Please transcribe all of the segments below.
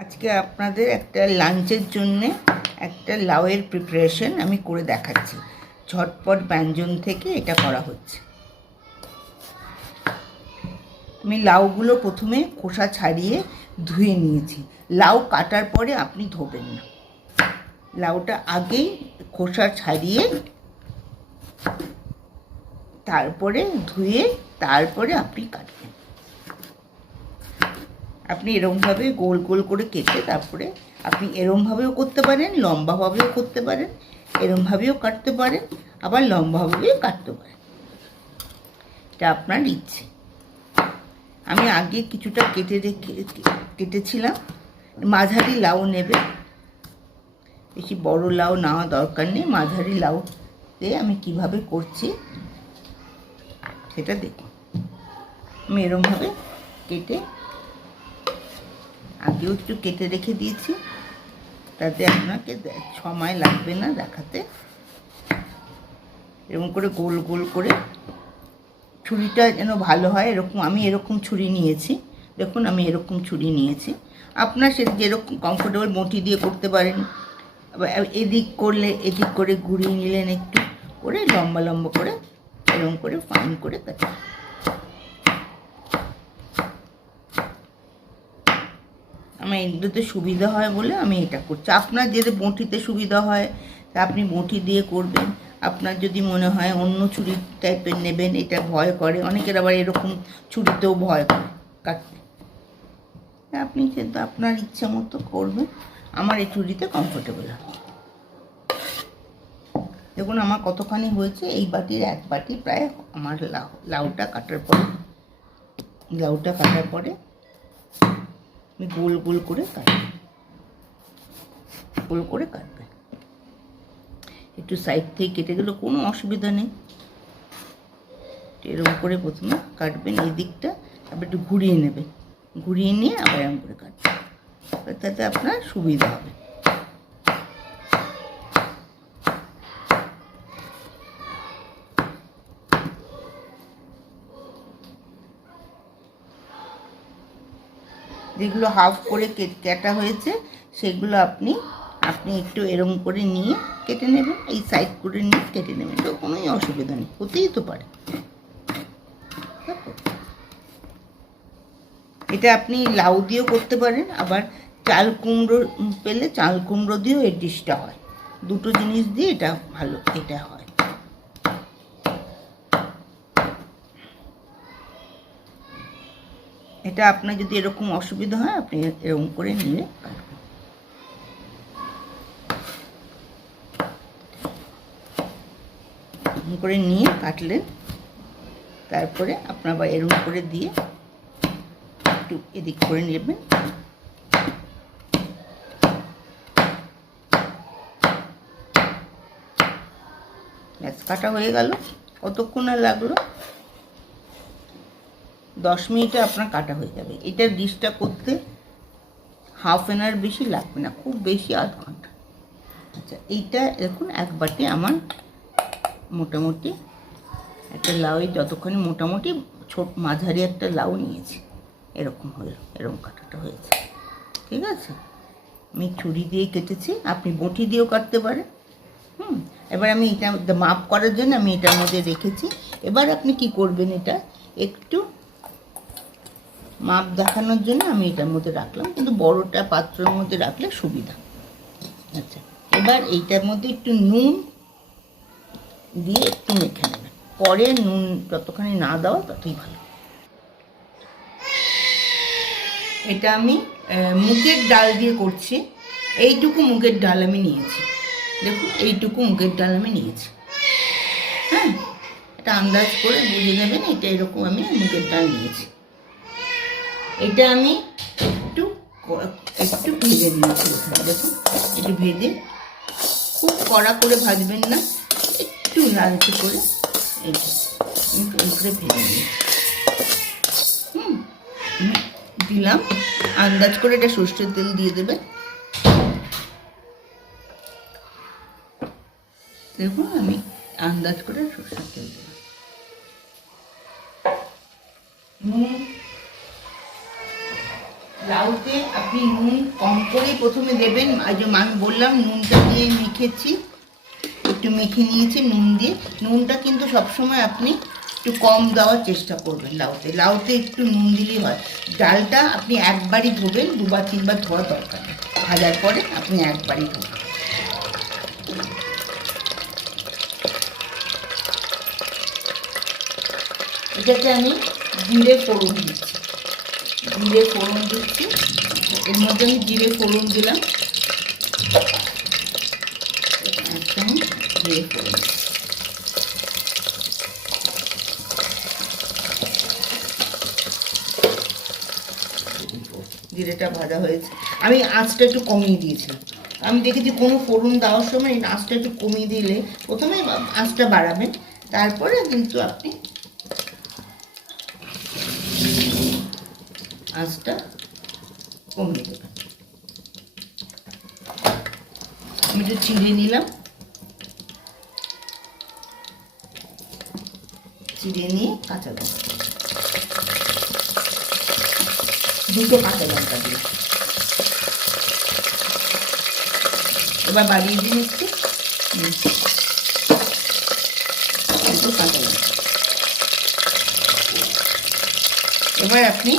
আজকে আপনাদের একটা লাঞ্চের জন্য একটা লাউয়ের প্রিপারেশন আমি করে দেখাচ্ছি। ঝটপট ব্যঞ্জন থেকে এটা করা হচ্ছে। আমি লাউগুলো প্রথমে খোসা ছাড়িয়ে ধুয়ে নিয়েছি। লাউ কাটার পরে আপনি ধোবেন না, লাউটা আগেই খোসা ছাড়িয়ে তারপরে ধুয়ে তারপরে আপনি কাটবেন। আপনি এরমভাবে গোল গোল করে কেটে তারপরে আপনি এরমভাবেও করতে পারেন, লম্বাভাবেও করতে পারেন, এরমভাবেও কাটতে পারেন, আবার লম্বাভাবেও কাটতে পারেন, এটা আপনার ইচ্ছে। আমি আগে কিছুটা কেটেছিলাম। মাঝারি লাউ নেবে, বেশি বড় লাউ নেওয়া দরকার নেই। মাঝারি লাউ দিয়ে আমি কিভাবে করছি সেটা দেখুন। আমি এরমভাবে কেটে আগেও একটু কেটে রেখে দিয়েছি, তাতে আপনাকে সময় লাগবে না দেখাতে। এরকম করে গোল গোল করে, ছুরিটা যেন ভালো হয় এরকম। আমি এরকম ছুরি নিয়েছি, দেখুন আমি এরকম ছুরি নিয়েছি। আপনার সে যেরকম কমফোর্টেবল বঁটি দিয়ে করতে পারেন। এদিক করলে এদিক করে ঘুরিয়ে নিলেন একটু করে, লম্বা লম্বা করে এরকম করে ফাইন করে কাটে। আমার এগুলোতে সুবিধা হয় বলে আমি এটা করছি। আপনার যদি বঁটিতে সুবিধা হয় তা আপনি বঁটি দিয়ে করবেন। আপনার যদি মনে হয় অন্য ছুরি টাইপের নেবেন, এটা ভয় করে অনেকের, আবার এরকম ছুরিতেও ভয় করে কাটতে, আপনি কিন্তু আপনার ইচ্ছা মতো করবেন। আমার এই ছুরিতে কমফোর্টেবল হয়। দেখুন আমার কতখানি হয়েছে। এই বাটির এক বাটি প্রায় আমার লাউটা কাটার পরে আমি গোল গোল করে কাটবেন। একটু সাইড থেকে কেটে গেলে কোনো অসুবিধা নেই। এরকম করে প্রথমে কাটবেন এই দিকটা, তারপর একটু ঘুরিয়ে নেবেন, ঘুরিয়ে নিয়ে আবার এরকম করে কাটবেন, তাতে আপনার সুবিধা হবে। যেগুলো হাফ করে কাটা হয়েছে সেগুলো আপনি একটু এরম করে নিয়ে কেটে নেবেন, এই সাইড করে নিয়ে কেটে নেবেন, তো কোনোই অসুবিধা নেই, হতেই তো পারে। এটা আপনি লাউ দিয়েও করতে পারেন, আবার চাল কুমড়ো পেলে চাল কুমড়ো দিয়েও এই ডিশটা হয়। দুটো জিনিস দিয়ে এটা ভালো এটা হয়। এটা আপনার যদি এরকম অসুবিধা হয় আপনি এরকম করে নিয়ে কাটবেন। এরকম করে নিয়ে কাটলেন, তারপরে আপনার আবার এরকম করে দিয়ে একটু এদিক করে নেবেন। ব্যাস কাটা হয়ে গেল। কতক্ষণ আর লাগলো? 10 মিনিটে আপনার কাটা হয়ে যাবে। এটার ডিশটা করতে হাফ অ্যান আওয়ার বেশি লাগবে না, খুব বেশি আধ ঘন্টা। আচ্ছা, এইটা দেখুন এক বাটি আমার মোটামুটি একটা লাউ, যতক্ষণে মোটামুটি ছোট মাঝারি একটা লাউ নিয়েছি, এরকম হলো, এরকম কাটাটা হয়েছে। ঠিক আছে, আমি ছুরি দিয়ে কেটেছি, আপনি বঁটি দিয়েও কাটতে পারেন। এবার আমি এটা মাপ করার জন্য আমি এটার মধ্যে রেখেছি। এবার আপনি কি করবেন, এটা একটু মাপ দেখানোর জন্য আমি এটার মধ্যে রাখলাম, কিন্তু বড়টা পাত্রের মধ্যে রাখলে সুবিধা। আচ্ছা, এবার এইটার মধ্যে একটু নুন দিয়ে একটু মেখে নেবেন। পরে নুন যতখানি না দেওয়া ততই ভালো। এটা আমি মুগের ডাল দিয়ে করছি। এইটুকু মুগের ডাল আমি নিয়েছি, দেখুন এইটুকু মুগের ডাল আমি নিয়েছি। হ্যাঁ, এটা আন্দাজ করে বুঝে নেবেন, এটা এরকম আমি মুগের ডাল নিয়েছি। এটা আমি একটু ভেজে নিয়েছি। দেখুন একটু ভেজে, খুব কড়া করে ভাজবেন না, একটু লালচে করে করে ভেজে নিয়েছি। দিলাম আন্দাজ করে, এটা সর্ষের তেল দিয়ে দেবেন। দেখুন আমি আন্দাজ করে সর্ষের তেল দিলাম। লাউতে আপনি নুন কম করেই প্রথমে দেবেন। যে আমি বললাম নুনটা দিয়ে মেখেছি, একটু মেখে নিয়েছি নুন দিয়ে। নুনটা কিন্তু সবসময় আপনি একটু কম দেওয়ার চেষ্টা করবেন লাউতে একটু নুন দিলেই হয়। ডালটা আপনি একবারই ধোবেন, দুবার তিনবার ধোয়ার দরকার নেই। ভাজার পরে আপনি একবারই ধোবেন। এটাতে আমি জিরে ফোড়ন দিচ্ছি, এর মধ্যে আমি জিরে ফোড়ন দিলাম, একদম জিরে ফোড়ন। জিরেটা ভাজা হয়েছে, আমি আঁচটা একটু কমিয়ে দিয়েছি। আমি দেখেছি কোনো ফোড়ন দেওয়ার সময় আঁচটা একটু কমিয়ে দিলে, প্রথমে আঁচটা বাড়াবেন, তারপরে কিন্তু আপনি আঁচটা কমিয়ে দেবেন। আমি একটু চিড়ে নিলাম, চিড়ে নিয়ে কাঁচা লঙ্কা, দুটো কাঁচা লঙ্কা দিয়ে এবার বাড়িয়ে দিন একটু, দুটো কাঁচা লঙ্কা। এবার আপনি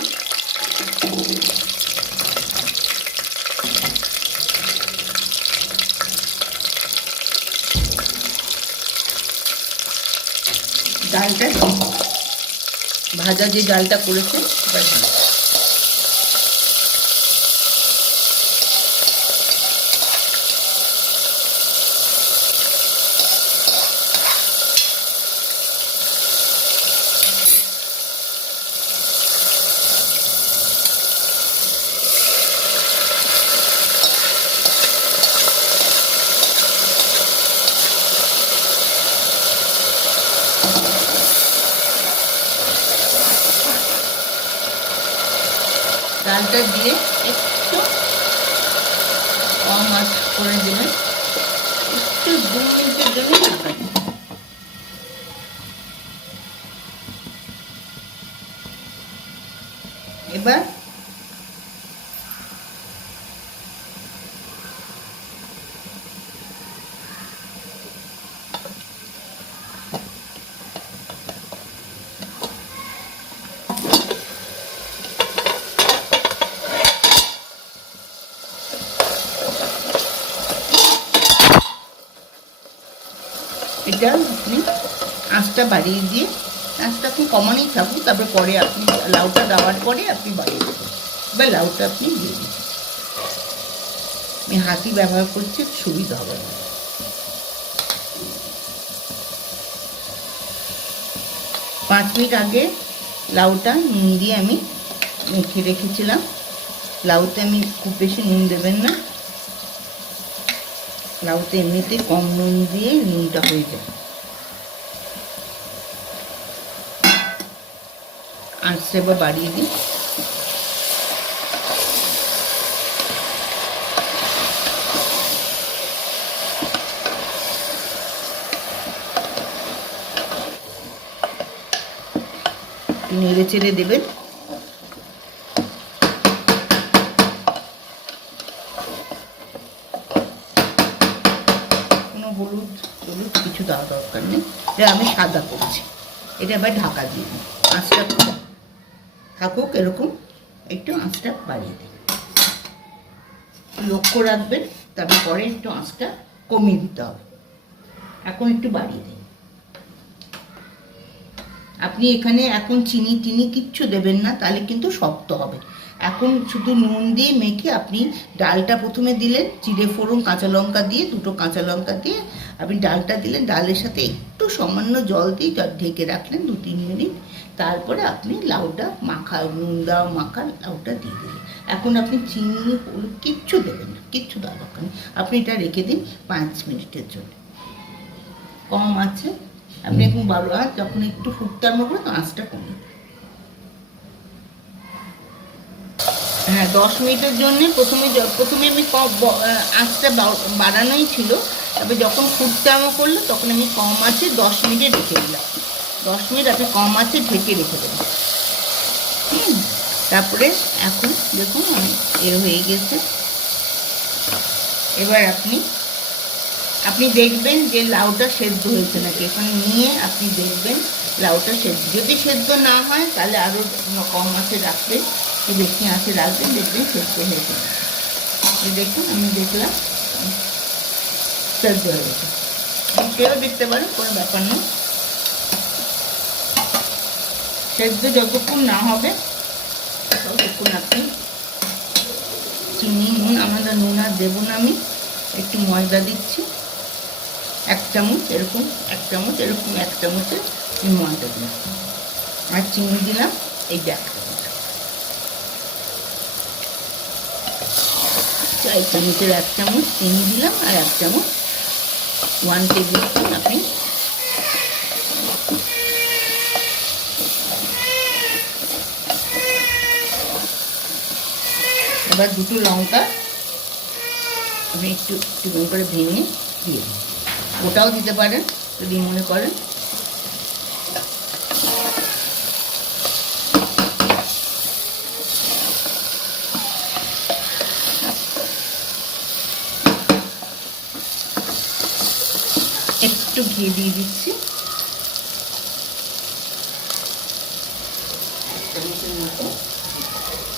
ডালটা ভাজা যে ডালটা করেছেন এবার ডালটা দিয়ে একটু কম আঁচ করে দেবেন, একটু 2 মিনিটের জন্য ঢাকা দিন। এবার এটা আপনি আঁচটা বাড়িয়ে দিয়ে, আঁচটা আপনি কমানোই থাকুন, তারপরে পরে আপনি লাউটা দেওয়ার পরে আপনি বাড়িয়ে দেবেন। এবার লাউটা আপনি দিয়ে দিন। আমি হাতি ব্যবহার করছি, সুবিধা হবে না। 5 মিনিট আগে লাউটা নুন দিয়ে আমি মেখে রেখেছিলাম। লাউতে আমি খুব বেশি নুন দেবেন না, লাউতে এমনিতে কম নুন দিয়ে নুনটা হয়ে যায়। আঁচটা এবার বাড়িয়ে দিই। নেড়ে চেড়ে দেবেন। কোনো হলুদ কিছু দেওয়া দরকার নেই, এটা আমি সাদা করছি। এটা এবার ঢাকা দিয়ে দিই, আঁচটা থাকুক এরকম, একটু আঁচটা বাড়িয়ে দিই। লক্ষ্য রাখবেন, তারপর পরে একটু আঁচটা কমিয়ে দিতে হবে। এখন একটু বাড়িয়ে দিই। আপনি এখানে এখন চিনি টিনি কিচ্ছু দেবেন না, তাহলে কিন্তু শক্ত হবে। এখন শুধু নুন দিয়ে মেখে আপনি ডালটা প্রথমে দিলেন, জিরে ফোড়ন কাঁচা লঙ্কা দিয়ে, দুটো কাঁচা লঙ্কা দিয়ে আপনি ডালটা দিলেন, ডালের সাথে একটু সামান্য জল দিয়ে ঢেকে রাখলেন 2-3 মিনিট। তারপরে আপনি লাউটা মাখা, নুন দেওয়া মাখা লাউটা দিয়ে দিলেন। এখন আপনি চিনি হলুদ কিচ্ছু দেবেন না, কিচ্ছু দেওয়া দরকার নেই। আপনি এটা রেখে দিন 5 মিনিটের জন্য, কম আছে। আপনি এখন 12 আঁচ, যখন একটু ফুটতে আরম্ভ করে তো আঁচটা কমিয়ে। হ্যাঁ, 10 মিনিটের জন্য প্রথমে আমি আঁচটা বাড়ানোই ছিল, তবে যখন ফুটতে আরম্ভ করলো তখন আমি কম আঁচে 10 মিনিটে রেখে দিলাম। 10 মিনিট আপনি কম আঁচে ঢেকে রেখে দেবেন। তারপরে এখন দেখুন এর হয়ে গেছে। এবার আপনি দেখবেন যে লাউটা সেদ্ধ হয়েছে নাকি, এখানে নিয়ে আপনি দেখবেন লাউটা সেদ্ধ। যদি সেদ্ধ না হয় তাহলে আরও কম আঁচে রাখবে, একটু বেশি আঁচে রাখবেন, দেখবেন সেদ্ধ হয়েছে। দেখুন আমি দেখলাম সেদ্ধ হয়ে গেছে। কেউ দেখতে পারেন, কোনো ব্যাপার না। সেদ্ধ যতক্ষণ না হবে ততক্ষণ আপনি চিনি, নুন, আমরা নুন আর দেবো না, আমি একটু ময়দা দিচ্ছি 1 চামচ, এরকম 1 চামচ, এরকম 1 চামচের ময়দা দিলাম, আর চিনি দিলাম এই 1 চামচ, 4 চামচের 1 চামচ চিনি দিলাম, আর 1 চামচ 1 টেবিল স্পুন আপনি এবার 2টো লঙ্কা আপনি একটু করে ভেঙে দিয়ে দিন। ওটাও দিতে পারেন যদি মনে করেন। একটু ঘি দিয়ে দিচ্ছি,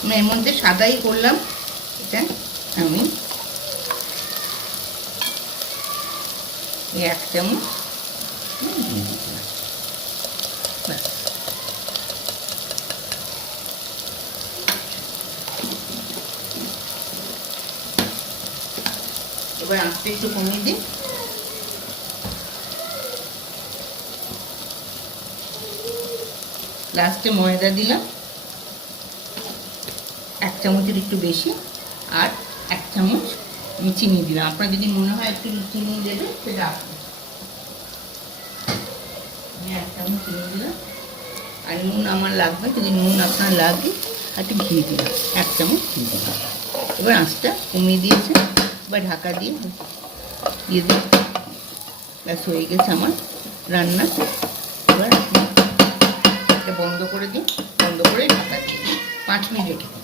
আমি এর মধ্যে সাদাই করলাম, এটা আমি 1 চামচ দিয়ে দিলাম। এবার আঁচটা একটু কমিয়ে দিই। লাস্টে ময়দা দিলাম 1 চামচের একটু বেশি, আর 1 চামচ চিনি দিলাম। আপনার যদি মনে হয় একটু চিনি দেবে সেটা আপনি, আমি 1 চামচ চিনি দিলাম। আর নুন আমার লাগবে, যদি নুন আপনার লাগে একটু ঘি দিলাম, 1 চামচ ঘি দিলাম। এবার আঁচটা কমিয়ে দিয়েছে, এবার ঢাকা দিয়ে দিই। ব্যাস হয়ে গেছে আমার রান্না। এবার এটা বন্ধ করে দিই, বন্ধ করে ঢাকা দিয়ে 5 মিনিট রেখে দিই।